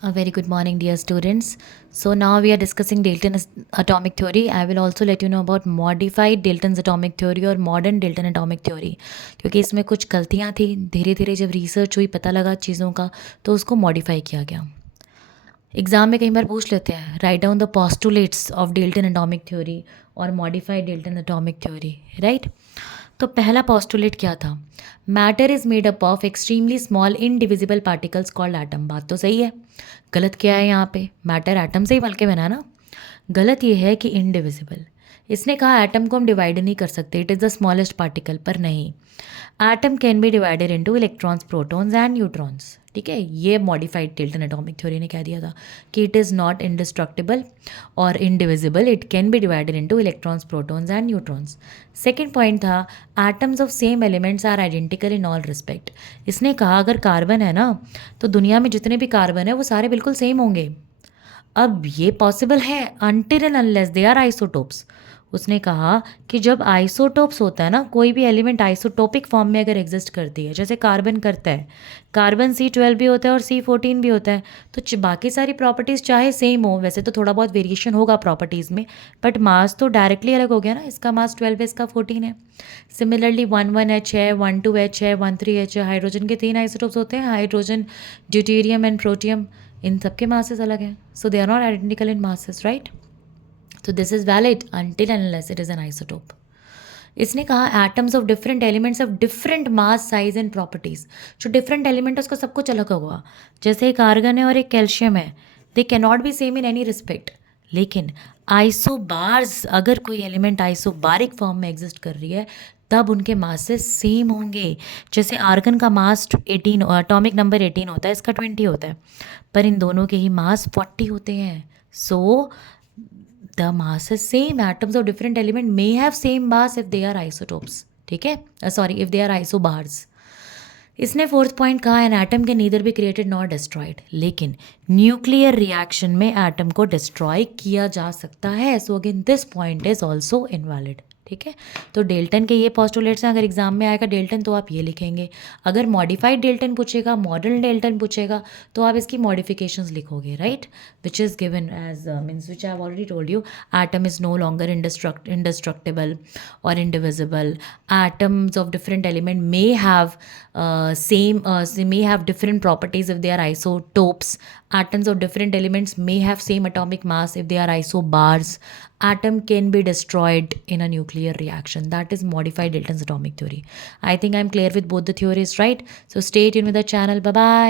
A very good morning, dear students. So now we are discussing Dalton's atomic theory. I will also let you know about modified Dalton's atomic theory और modern Dalton atomic theory, क्योंकि इसमें कुछ गलतियाँ थी. धीरे धीरे जब research हुई, पता लगा चीज़ों का, तो उसको मॉडिफाई किया गया. एग्जाम में कई बार पूछ लेते हैं, write down the postulates of Dalton atomic theory और modified Dalton atomic theory, right. तो पहला पोस्टुलेट क्या था? Matter is made up of extremely small indivisible particles called atom. बात तो सही है. गलत क्या है यहाँ पे? मैटर एटम से ही बन के बना है ना. गलत ये है कि इनडिविजिबल. इसने कहा एटम को हम डिवाइड नहीं कर सकते, it is the smallest particle, पर नहीं. Atom can be divided into electrons, protons and neutrons. ठीक है, ये मॉडिफाइड डेल्टन एटॉमिक थ्योरी ने कह दिया था कि इट इज़ नॉट इंडिस्ट्रक्टिबल और indivisible, it can be divided into electrons, protons and neutrons. Second point था, atoms of same elements are identical in all respect. इसने कहा अगर कार्बन है ना, तो दुनिया में जितने भी कार्बन है वो सारे बिल्कुल सेम होंगे. अब ये पॉसिबल है until and unless they are isotopes. उसने कहा कि जब आइसोटोप्स होता है ना, कोई भी एलिमेंट आइसोटोपिक फॉर्म में अगर एग्जिस्ट करती है, जैसे कार्बन करता है, कार्बन C12 भी होता है और C14 भी होता है, तो बाकी सारी प्रॉपर्टीज़ चाहे सेम हो, वैसे तो थोड़ा बहुत वेरिएशन होगा प्रॉपर्टीज़ में, बट मास तो डायरेक्टली अलग हो गया ना. इसका मास 12 है, इसका 14 है. सिमिलरली 11H है, 12H है, 13H है. हाइड्रोजन के 3 आइसोटोप्स होते हैं, हाइड्रोजन, ड्यूटेरियम एंड प्रोटियम. इन सबके मासेस अलग हैं, so they are not identical in masses, right. तो this is valid until and unless it is an isotope. इसने कहा atoms of different elements of different mass, size and properties. जो different element है उसका सब कुछ अलग होगा. जैसे एक आर्गन है और एक कैल्शियम है, they can not be same in any respect. लेकिन आइसोबार्स, अगर कोई एलिमेंट आइसोबारिक फॉर्म में एग्जिस्ट कर रही है, तब उनके मासेस सेम होंगे. जैसे आर्गन का मास 18, एटॉमिक नंबर 18 होता है, इसका 20 होता है, पर इन दोनों के ही मास 40 होते हैं. सो the mass is same. Atoms of different element may have same mass if they are isotopes. ठीक है, sorry, if they are isobars. इसने फोर्थ पॉइंट कहा, एन एटम के नीदर भी क्रिएटेड नॉट डिस्ट्रॉयड. लेकिन न्यूक्लियर रिएक्शन में atom को destroy किया जा सकता है. So again this point is also invalid. ठीक है, तो डेल्टन के ये पोस्टुलेट्स हैं. अगर एग्जाम में आएगा डेल्टन तो आप ये लिखेंगे. अगर मॉडिफाइड डेल्टन पूछेगा, मॉडर्न डेल्टन पूछेगा, तो आप इसकी मॉडिफिकेशंस लिखोगे, right, which is given as means which I have already told you. Atom is no longer indestructible और indivisible. Atoms of different element may have may have different properties if they are isotopes. Atoms of different elements may have same atomic mass if they are isobars. Atom can be destroyed in a nuclear reaction. That is modified Dalton's atomic theory. I think I'm clear with both the theories, right? So stay tuned with the channel. Bye bye.